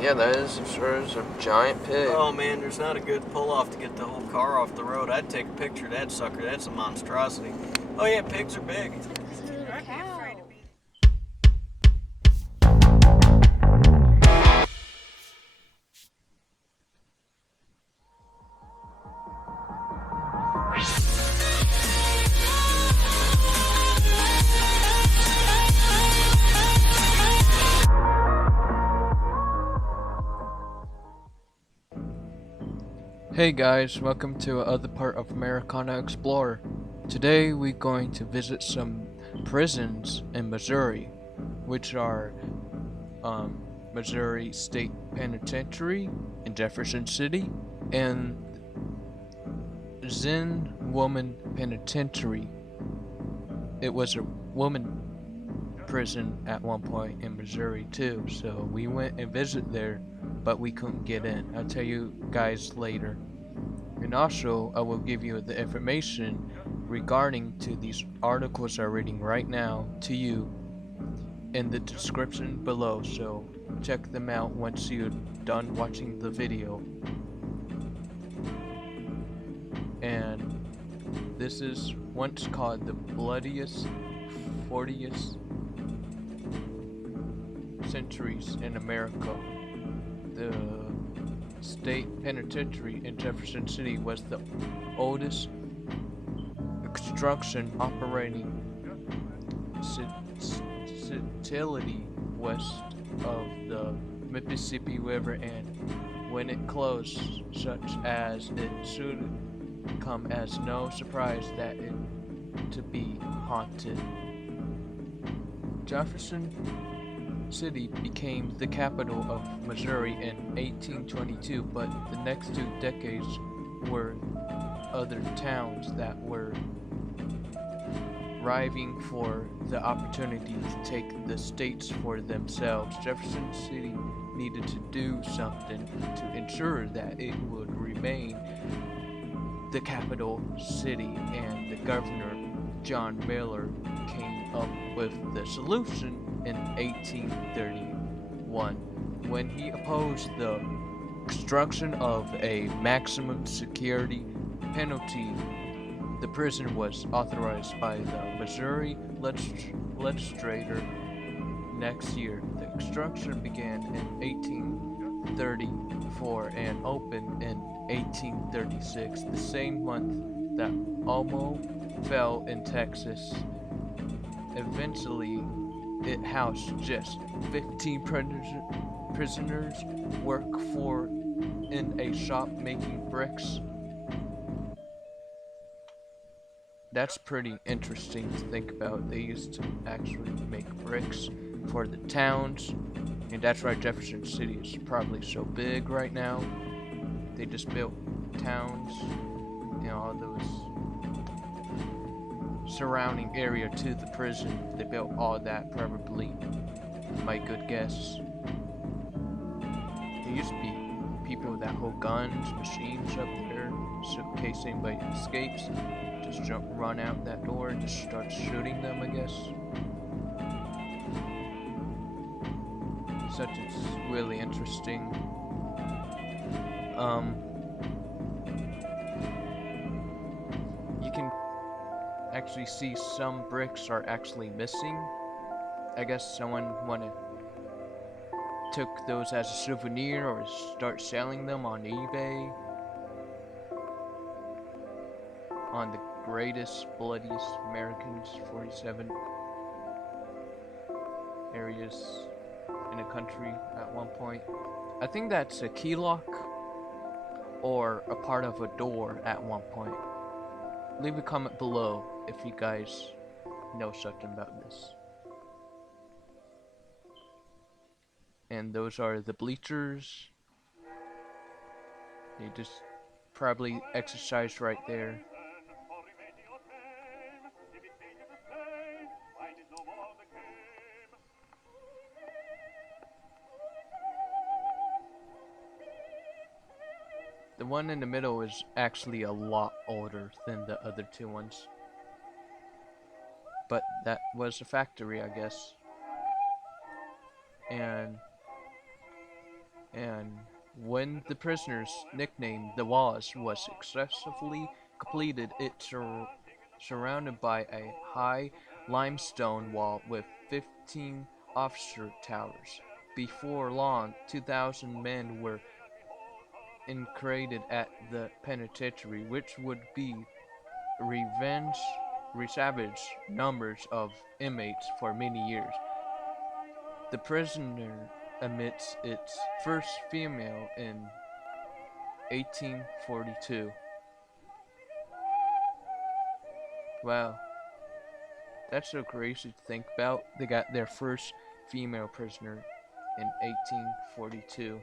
Yeah, that is sure is a giant pig. Oh man, there's not a good pull off to get the whole car off the road. I'd take a picture of that sucker. That's a monstrosity. Oh yeah, pigs are big. Cow. Hey guys, welcome to another part of Americana Explorer. Today we're going to visit some prisons in Missouri, which are Missouri State Penitentiary in Jefferson City and Zen Woman Penitentiary. It was a woman prison at one point in Missouri too, so we went and visited there, but we couldn't get in. I'll tell you guys later. And also, I will give you the information regarding to these articles I'm reading right now to you in the description below, so check them out once you're done watching the video. And this is once called the bloodiest 40th centuries in America. The state penitentiary in Jefferson City was the oldest construction operating facility west of the Mississippi River, and when it closed, such as it should come as no surprise that it to be haunted. Jefferson City became the capital of Missouri in 1822, but the next 2 decades were other towns that were striving for the opportunity to take the states for themselves. Jefferson City needed to do something to ensure that it would remain the capital city, and the governor, John Miller, came up with the solution in 1831 when he opposed the construction of a maximum security penalty. The prison was authorized by the Missouri legislature next year. The construction began in 1834 and opened in 1836, the same month that Almo fell in Texas. Eventually, it housed just 15 prisoners work for in a shop making bricks. That's pretty interesting to think about. They used to actually make bricks for the towns, and that's why Jefferson City is probably so big right now. They just built towns, all those surrounding area to the prison. They built all that, probably, my good guess. There used to be people that hold guns, machines up there, so in case anybody escapes, just run out that door and just start shooting them, I guess. Such is really interesting. You can actually see some bricks are actually missing. I guess someone took those as a souvenir or start selling them on eBay. On the greatest, bloodiest Americans 47 areas in a country at one point. I think that's a key lock or a part of a door at one point. Leave a comment below if you guys know something about this. And those are the bleachers. They just probably exercise right there. The one in the middle is actually a lot older than the other two ones. But that was a factory, I guess. And And when the prisoners, nicknamed the walls, was successfully completed, it surrounded by a high limestone wall with 15 officer towers. Before long, 2,000 men were incarcerated at the penitentiary, which would be revenge savage numbers of inmates for many years. The prisoner admits its first female in 1842. Wow, that's so crazy to think about. They got their first female prisoner in 1842.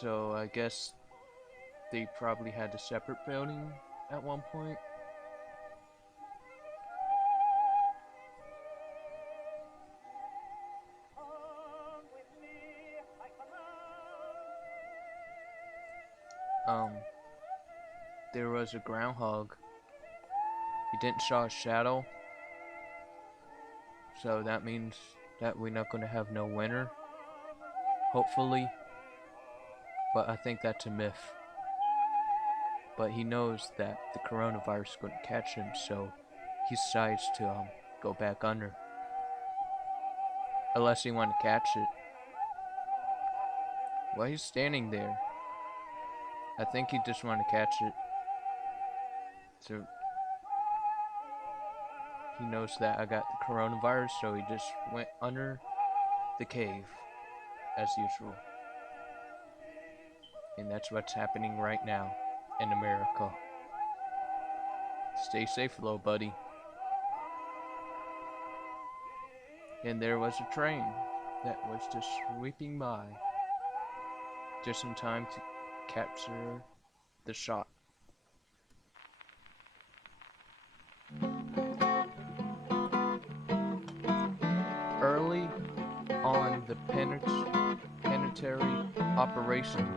So I guess they probably had a separate building at one point. Um, there was a groundhog. He didn't show a shadow, so that means that we're not gonna have no winter. Hopefully, but I think that's a myth. But he knows that the coronavirus is gonna catch him, so he decides to go back under. Unless he want to catch it. Why he's standing there? I think he just want to catch it. So he knows that I got the coronavirus, so he just went under the cave as usual. And that's what's happening right now in America. Stay safe, little buddy. And there was a train that was just sweeping by, just in time to capture the shot. Early on the penitentiary operation,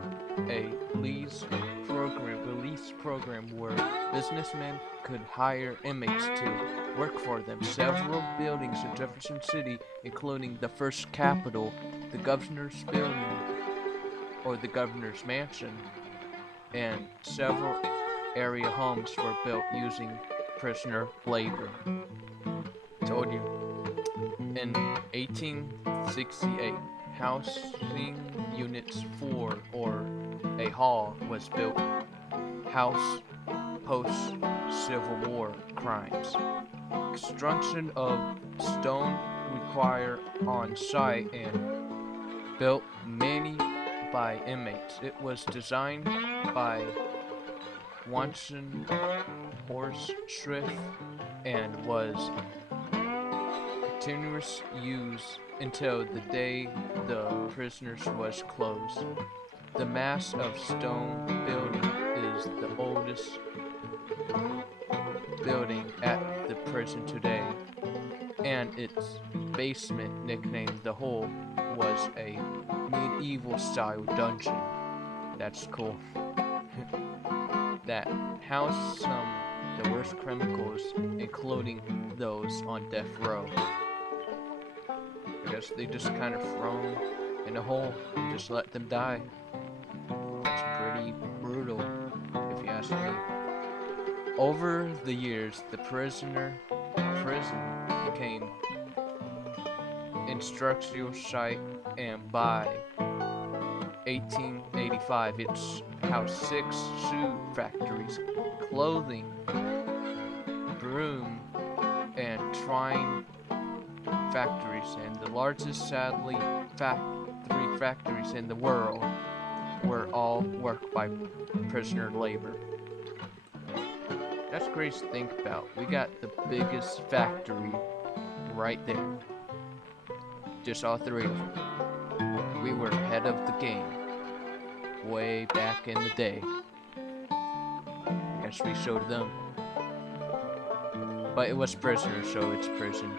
a release program where businessmen could hire inmates to work for them. Several buildings in Jefferson City, including the first Capitol, the governor's building, or the governor's mansion, and several area homes were built using prisoner labor. Told you. In 1868, housing units 4 or a hall was built. House post Civil War crimes. Construction of stone required on site and built many by inmates. It was designed by Watson Horse Shrift and was continuous use until the day the prisoners was closed. The mass of stone building is the oldest building at the prison today, and its basement, nicknamed the Hole, was a medieval style dungeon. That's cool. That housed some of the worst criminals, including those on death row. I guess they just kind of thrown in a hole and just let them die. It's pretty brutal, if you ask me. Over the years, the prison became instructional site, and by 1885, it's housed 6 shoe factories, clothing, broom, and twine factories, and the largest, sadly, factories in the world were all worked by prisoner labor. That's crazy to think about. We got the biggest factory right there. Just all 3 of them. We were ahead of the game. Way back in the day. I guess we showed them. But it was prisoner, so it's prison.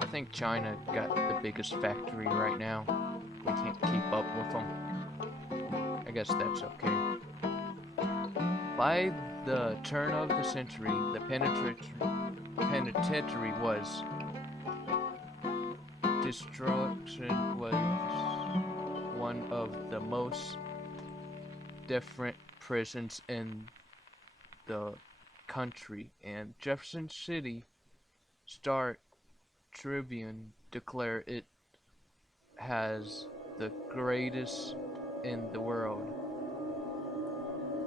I think China got the biggest factory right now. We can't keep up with them. I guess that's okay. By the turn of the century, the penitentiary was destruction was one of the most different prisons in the country, and Jefferson City Star Tribune declared it has the greatest in the world.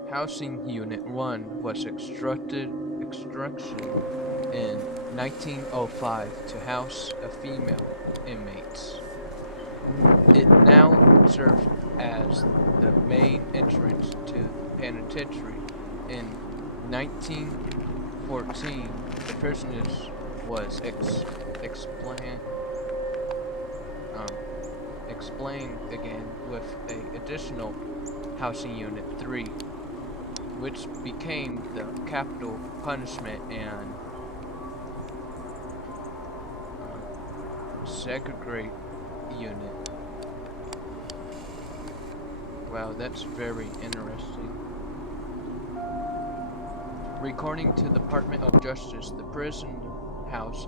Housing Unit 1 was extraction in 1905 to house a female inmates. It now serves as the main entrance to the penitentiary. In 1914, the prisoners was explained again with a additional housing unit 3, which became the capital punishment and segregate unit. Wow, that's very interesting. According to the Department of Justice, the prison housed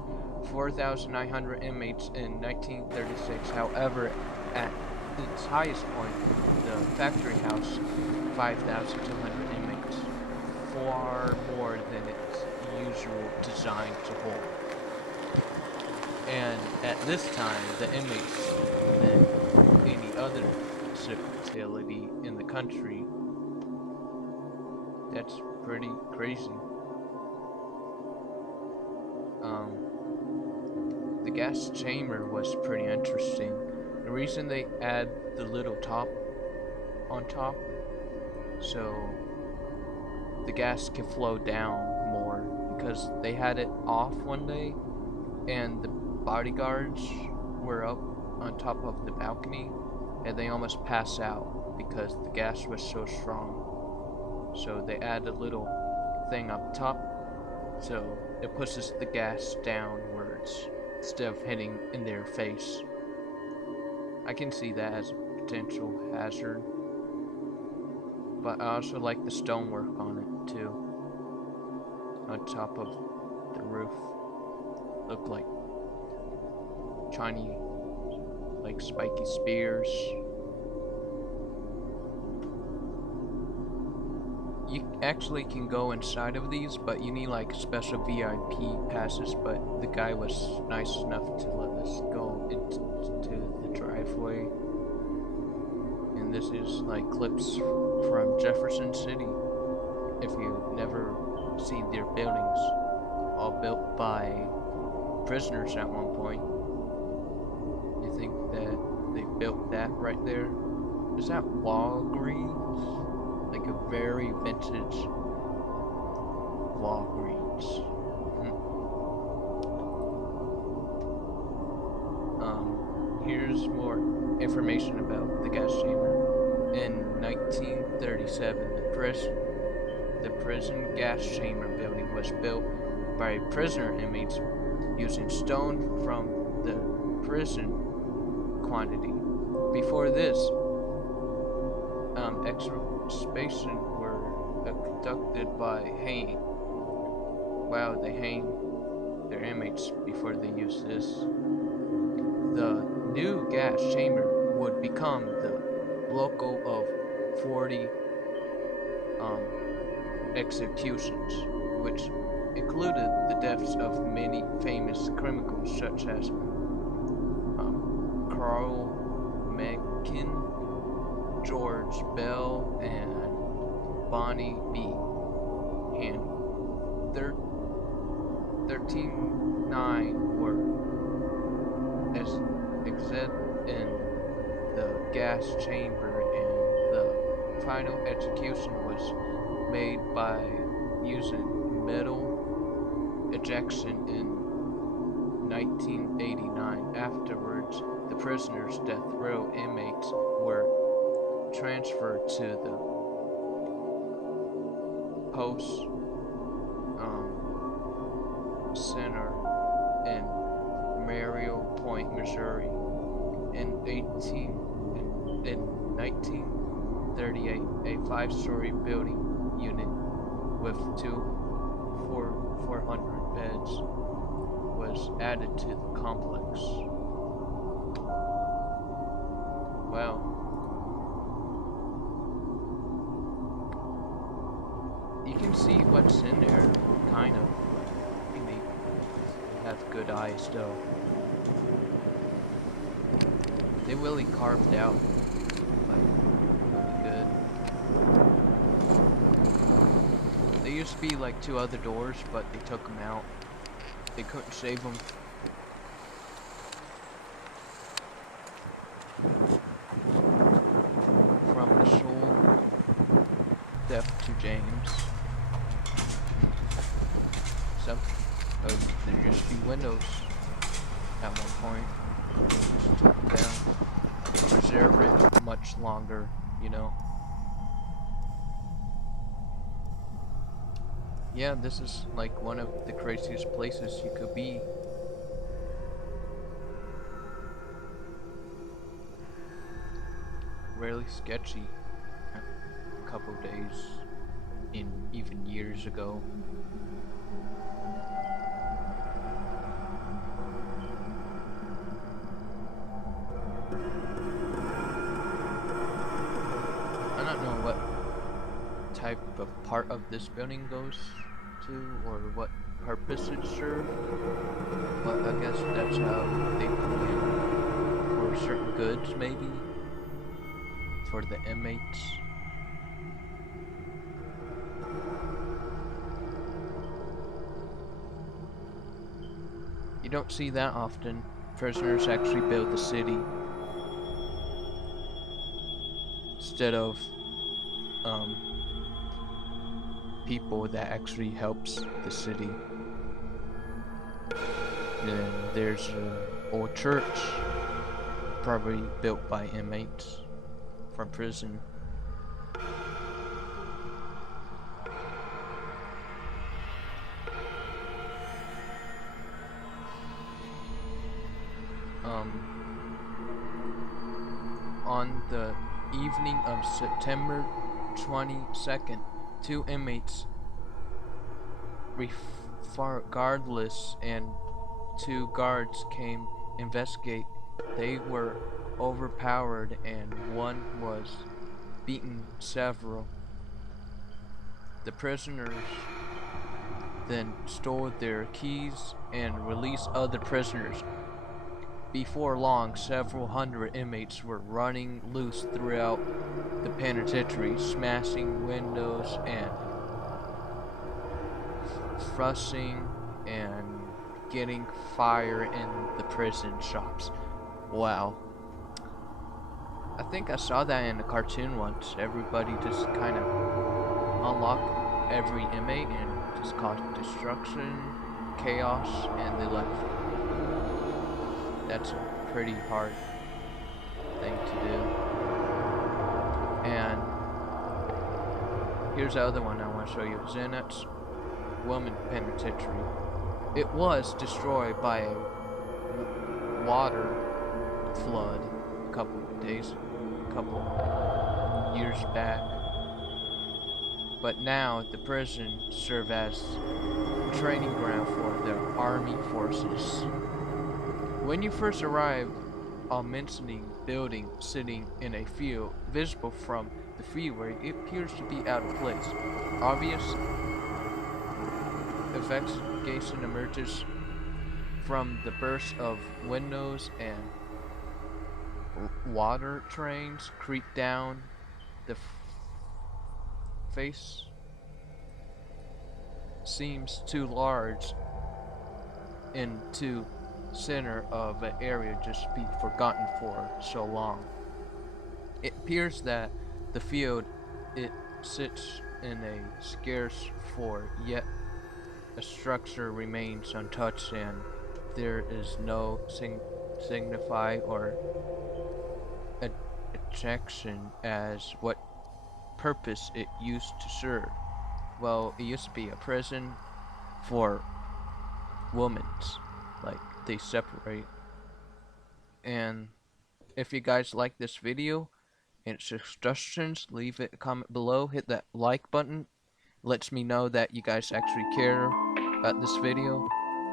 4,900 inmates in 1936. However, at its highest point, the factory housed 5,200 inmates, far more than its usual design to hold. And at this time, the inmates than any other facility in the country. That's pretty crazy. The gas chamber was pretty interesting. The reason they add the little top on top, so the gas can flow down more, because they had it off one day and the bodyguards were up on top of the balcony and they almost passed out because the gas was so strong. So they add a little thing up top, so it pushes the gas downwards instead of hitting in their face. I can see that as a potential hazard, but I also like the stonework on it too. On top of the roof, look like shiny, like spiky spears. You actually can go inside of these, but you need like special VIP passes, but the guy was nice enough to let us go into the driveway. And this is like clips from Jefferson City, if you've never seen their buildings, all built by prisoners at one point. You think that they built that right there? Is that Walgreens? Like a very vintage Walgreens. Here's more information about the gas chamber. In 1937, the prison gas chamber building was built by prisoner inmates using stone from the prison quantity. Before this, excavation were conducted by hanging. Wow, they hang their inmates before they use this. The new gas chamber would become the local of 40 executions, which included the deaths of many famous criminals such as Carl Mencken, George Bell, and Bonnie B. Handy. 13 were executed in the gas chamber, and the final execution was made by using metal ejection in 1989. Afterwards, the prisoners' death row inmates were transferred to the post center in Mariel Point, Missouri. In 1938, a 5-story building unit with 400 beds was added to the complex. Wow. You can see what's in there, kind of. Maybe have good eyes though. They really carved out, like, really good. There used to be like 2 other doors, but they took them out. They couldn't save them. From the soul death to James. So, there used to be windows at one point. Just took them down. Preserve it much longer, you know. Yeah, this is like one of the craziest places you could be. Really sketchy. A couple days in even years ago. I don't know what type of part of this building goes to or what purpose it serves, but I guess that's how they plan for certain goods, maybe for the inmates. You don't see that often. Prisoners actually build the city instead of people that actually helps the city. Then there's an old church, probably built by inmates from prison. On the evening of September 22nd, 2 inmates, regardless, and 2 guards came investigate. They were overpowered and one was beaten several. The prisoners then stole their keys and released other prisoners. Before long, several hundred inmates were running loose throughout the penitentiary, smashing windows and fussing and getting fire in the prison shops. Wow. I think I saw that in a cartoon once. Everybody just kind of unlocked every inmate and just caused destruction, chaos, and they left. That's a pretty hard thing to do. And here's the other one I want to show you. Zenit's Women Penitentiary. It was destroyed by a water flood a couple years back. But now the prison serves as a training ground for the army forces. When you first arrive, a mentioning building sitting in a field visible from the freeway, it appears to be out of place. Obvious investigation emerges from the burst of windows and water trains creep down the face. Seems too large into center of an area just be forgotten for so long. It appears that the field it sits in a scarce for yet a structure remains untouched and there is no signify or attraction as what purpose it used to serve. Well, it used to be a prison for women's, like they separate. And if you guys like this video and suggestions, leave it a comment below, hit that like button, lets me know that you guys actually care about this video,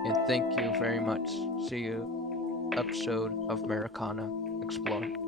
and thank you very much. See you episode of Americana Explore.